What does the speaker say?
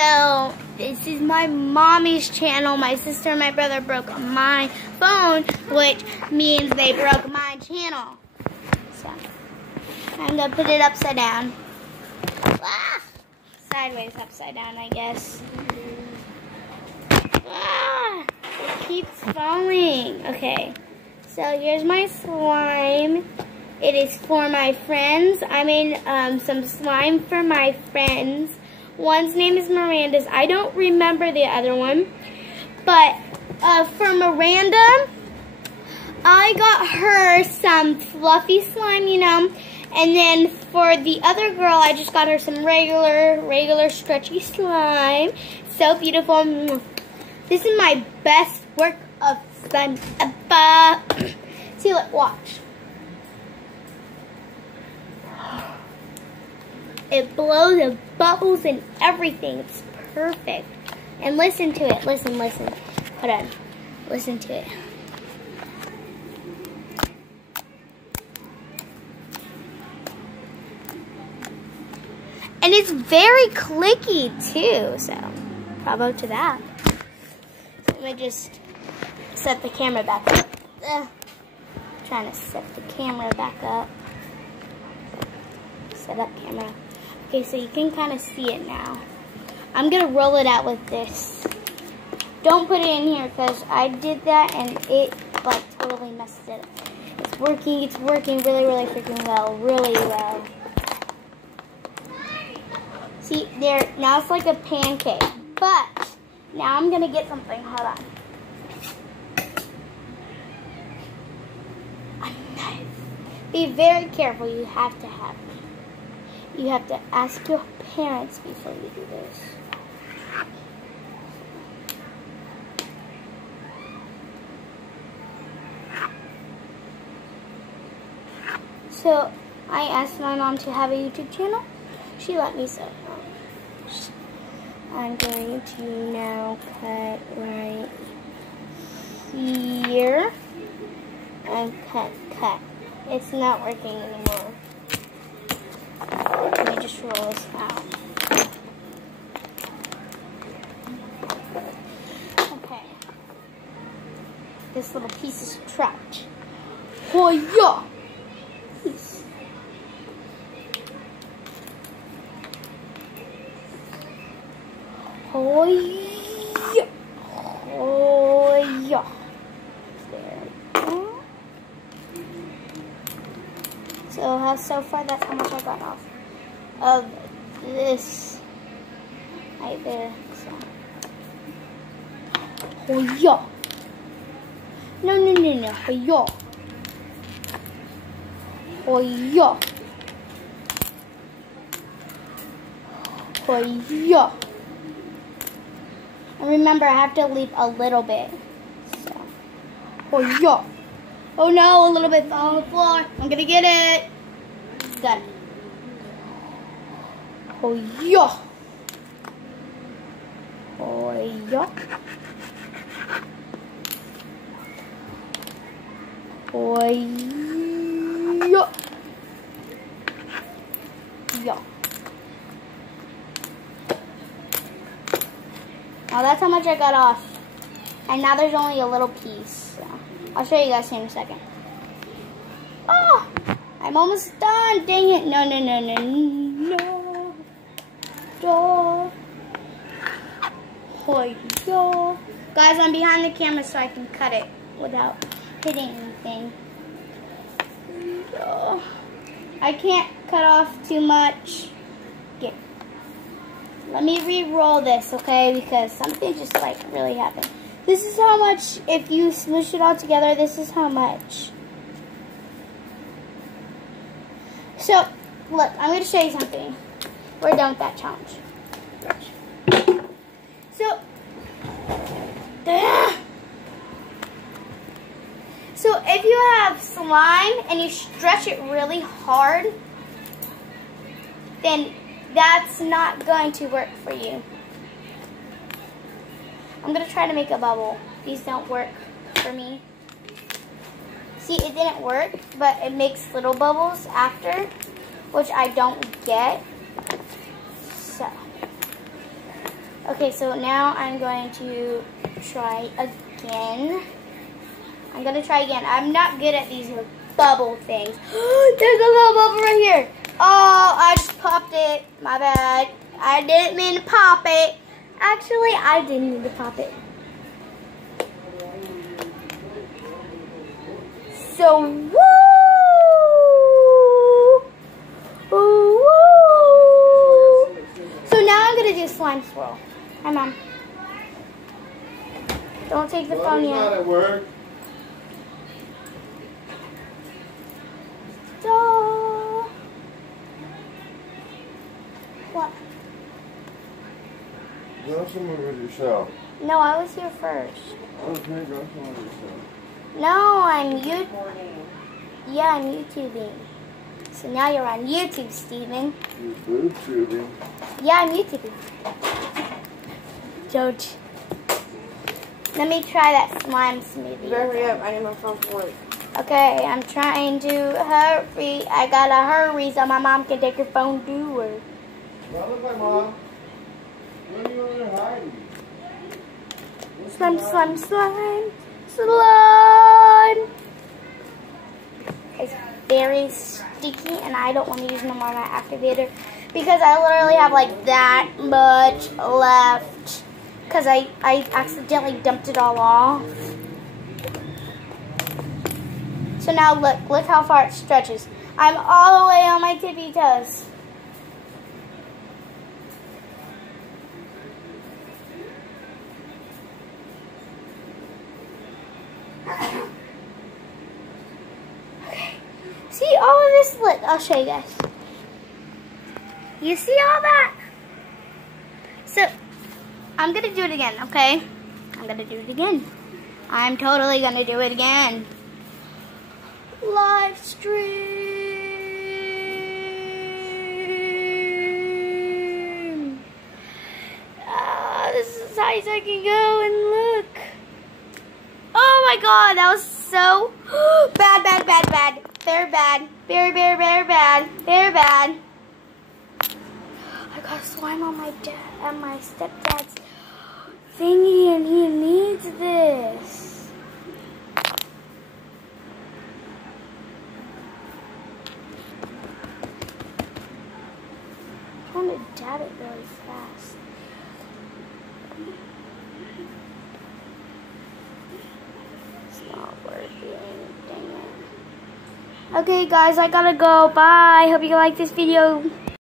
So this is my mommy's channel. My sister and my brother broke my phone, which means they broke my channel. So I'm gonna put it upside down. Ah! Sideways upside down, I guess. Ah! It keeps falling. Okay. So here's my slime. It is for my friends. I made some slime for my friends. One's name is Miranda's. I don't remember the other one. But for Miranda, I got her some fluffy slime, you know. And then for the other girl, I just got her some regular stretchy slime. So beautiful. This is my best work of slime ever. See, look, watch. It blows the bubbles and everything. It's perfect. And listen to it. Listen. Hold on. Listen to it. And it's very clicky too. So, bravo to that. So let me just set the camera back up. Trying to set the camera back up. Set up camera. Okay, so you can kind of see it now. I'm going to roll it out with this. Don't put it in here because I did that and it like totally messed it up. It's working really freaking well. Really well. See, there, now it's like a pancake. But, now I'm going to get something. Hold on. A knife. Be very careful. You have to have it. You have to ask your parents before you do this. So, I asked my mom to have a YouTube channel. She let me, so I'm going to now cut right here. And cut. It's not working anymore. Let me just roll this out. Okay. This little piece is trapped. Hoya! Piece. Hoya! Hoya! There. So far that's how much I got off of this right there. So. Hoya! No. Hoya! Hoya! Hoya! And remember, I have to leave a little bit. So. Hoya! Oh no, a little bit fell on the floor. I'm gonna get it. Got it. Hoya! Hoya! Hoya! Yeah. Now that's how much I got off. And now there's only a little piece. So I'll show you guys here in a second. Oh! I'm almost done. Dang it. No. Hoya. Guys, I'm behind the camera so I can cut it without hitting anything. I can't cut off too much. Get. Let me re-roll this, okay? Because something just like really happened. This is how much, if you smoosh it all together, this is how much. So, look, I'm going to show you something. We're done with that challenge. So if you have slime and you stretch it really hard, then that's not going to work for you. I'm going to try to make a bubble. These don't work for me. See, it didn't work, but it makes little bubbles after, which I don't get. So, Okay, so now I'm going to try again. I'm not good at these bubble things. There's a little bubble right here. Oh, I just popped it. My bad. I didn't mean to pop it. Actually, I didn't mean to pop it. So, woo! Woo! So now I'm going to do slime swirl. Hi, Mom. Don't take the phone yet. Not at work. What? Go somewhere with yourself. No, I was here first. Okay, go somewhere with yourself. No, I'm I'm YouTubing. So now you're on YouTube, Steven. You're YouTubing. Yeah, I'm YouTubing. George. Let me try that slime smoothie. Hurry up, I need my phone for work. Okay, I'm trying to hurry. I gotta hurry so my mom can take her phone to her. Well, look like Mom. What are you over there hiding? Slime, slime, slime, slime. It's very sticky, and I don't want to use no more of my activator because I literally have like that much left because I accidentally dumped it all off. So now look how far it stretches. I'm all the way on my tippy toes. Okay. See all of this? Look, I'll show you guys. You see all that? So, I'm gonna do it again, okay? I'm gonna do it again. I'm totally gonna do it again. Live stream. This is as high as I can go, and look. Oh my god, that was so bad, bad, bad, bad. Very bad. Very, very, very bad. Very bad. I got slime on my stepdad's thingy, and he needs this. I'm trying to dab it really fast. It's not working. Dang it. Okay, guys, I gotta go. Bye. Hope you like this video.